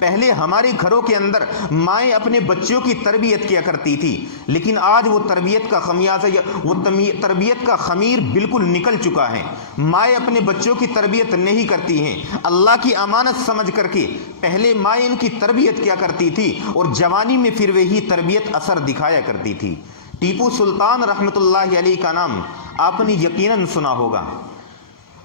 پہلے ہمارے گھروں کے اندر مائیں اپنے بچوں کی تربیت کیا کرتی تھی، لیکن آج وہ تربیت کا خمیازہ وہ تربیت کا خمیر بالکل نکل چکا ہے۔ مائیں اپنے بچوں کی تربیت نہیں کرتی ہیں۔ اللہ کی امانت سمجھ کر کے پہلے مائیں ان کی تربیت کیا کرتی تھی اور جوانی میں پھر وہی تربیت اثر دکھایا کرتی تھی۔ ٹیپو سلطان رحمۃ اللہ علیہ کا نام آپ نے یقیناً سنا ہوگا۔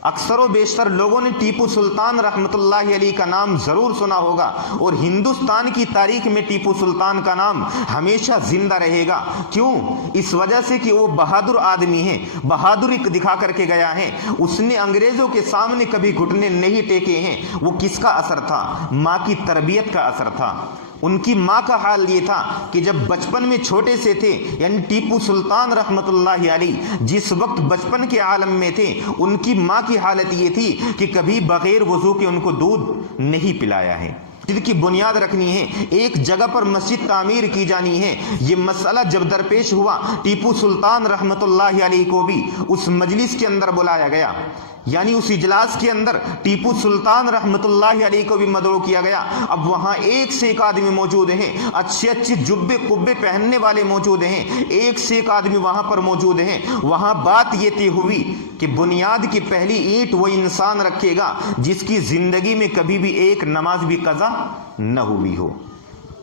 اکثر و بیشتر لوگوں نے ٹیپو سلطان رحمۃ اللہ علیہ کا نام ضرور سنا ہوگا، اور ہندوستان کی تاریخ میں ٹیپو سلطان کا نام ہمیشہ زندہ رہے گا۔ کیوں؟ اس وجہ سے کہ وہ بہادر آدمی ہیں، بہادری دکھا کر کے گیا ہے۔ اس نے انگریزوں کے سامنے کبھی گھٹنے نہیں ٹیکے ہیں۔ وہ کس کا اثر تھا؟ ماں کی تربیت کا اثر تھا۔ ان کی ماں کا حال یہ تھا کہ جب بچپن میں چھوٹے سے تھے، یعنی ٹیپو سلطان رحمۃ اللہ علیہ جس وقت بچپن کے عالم میں تھے، ان کی ماں کی حالت یہ تھی کہ کبھی بغیر وضو کے ان کو دودھ نہیں پلایا ہے۔ مسجد کی بنیاد رکھنی ہے، ایک جگہ پر مسجد تعمیر کی جانی ہے۔ یہ مسئلہ جب درپیش ہوا، ٹیپو سلطان رحمۃ اللہ علیہ کو بھی اس مجلس کے اندر بلایا گیا، یعنی اس اجلاس کے اندر ٹیپو سلطان رحمۃ اللہ علیہ کو بھی مدعو کیا گیا۔ اب وہاں ایک سے ایک آدمی موجود ہیں، اچھے اچھے جبے قبے پہننے والے موجود ہیں، ایک سے ایک آدمی وہاں پر موجود ہیں۔ وہاں بات یہ طے ہوئی کہ بنیاد کی پہلی اینٹ وہ انسان رکھے گا جس کی زندگی میں کبھی بھی ایک نماز بھی قضا نہ ہوئی ہو۔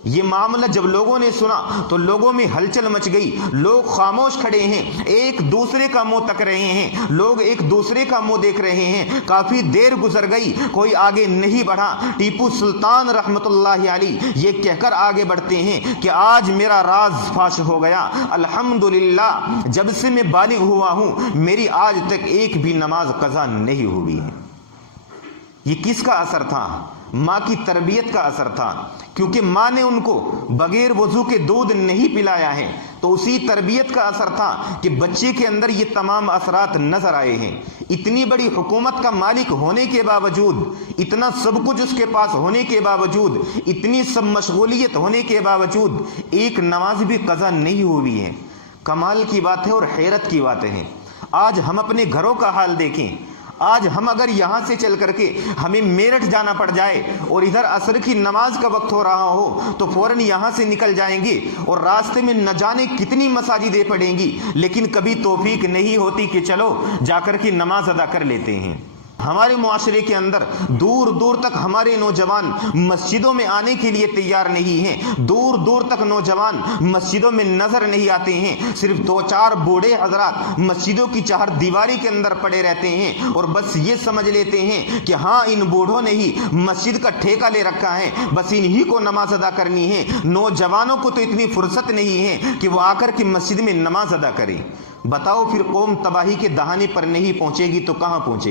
یہ معاملہ جب لوگوں نے سنا تو لوگوں میں ہلچل مچ گئی۔ لوگ خاموش کھڑے ہیں، ایک دوسرے کا منہ تک رہے ہیں، لوگ ایک دوسرے کا منہ دیکھ رہے ہیں۔ کافی دیر گزر گئی، کوئی آگے نہیں بڑھا۔ ٹیپو سلطان رحمۃ اللہ علیہ یہ کہہ کر آگے بڑھتے ہیں کہ آج میرا راز فاش ہو گیا۔ الحمدللہ، جب سے میں بالغ ہوا ہوں میری آج تک ایک بھی نماز قضا نہیں ہوئی ہے۔ یہ کس کا اثر تھا؟ ماں کی تربیت کا اثر تھا، کیونکہ ماں نے ان کو بغیر وضو کے دودھ نہیں پلایا ہے، تو اسی تربیت کا اثر تھا کہ بچے کے اندر یہ تمام اثرات نظر آئے ہیں۔ اتنی بڑی حکومت کا مالک ہونے کے باوجود، اتنا سب کچھ اس کے پاس ہونے کے باوجود، اتنی سب مشغولیت ہونے کے باوجود ایک نماز بھی قضا نہیں ہوئی ہے۔ کمال کی بات ہے اور حیرت کی بات ہے۔ آج ہم اپنے گھروں کا حال دیکھیں۔ آج ہم اگر یہاں سے چل کر کے ہمیں میرٹھ جانا پڑ جائے اور ادھر عصر کی نماز کا وقت ہو رہا ہو تو فوراً یہاں سے نکل جائیں گے، اور راستے میں نہ جانے کتنی مساجدیں پڑیں گی، لیکن کبھی توفیق نہیں ہوتی کہ چلو جا کر کے نماز ادا کر لیتے ہیں۔ ہمارے معاشرے کے اندر دور دور تک ہمارے نوجوان مسجدوں میں آنے کے لیے تیار نہیں ہیں، دور دور تک نوجوان مسجدوں میں نظر نہیں آتے ہیں۔ صرف دو چار بوڑھے حضرات مسجدوں کی چہار دیواری کے اندر پڑے رہتے ہیں اور بس یہ سمجھ لیتے ہیں کہ ہاں ان بوڑھوں نے ہی مسجد کا ٹھیکہ لے رکھا ہے، بس انہی کو نماز ادا کرنی ہے۔ نوجوانوں کو تو اتنی فرصت نہیں ہے کہ وہ آ کر کے مسجد میں نماز ادا کریں۔ بتاؤ پھر قوم تباہی کے دہانے پر نہیں پہنچے گی تو کہاں پہنچے گی؟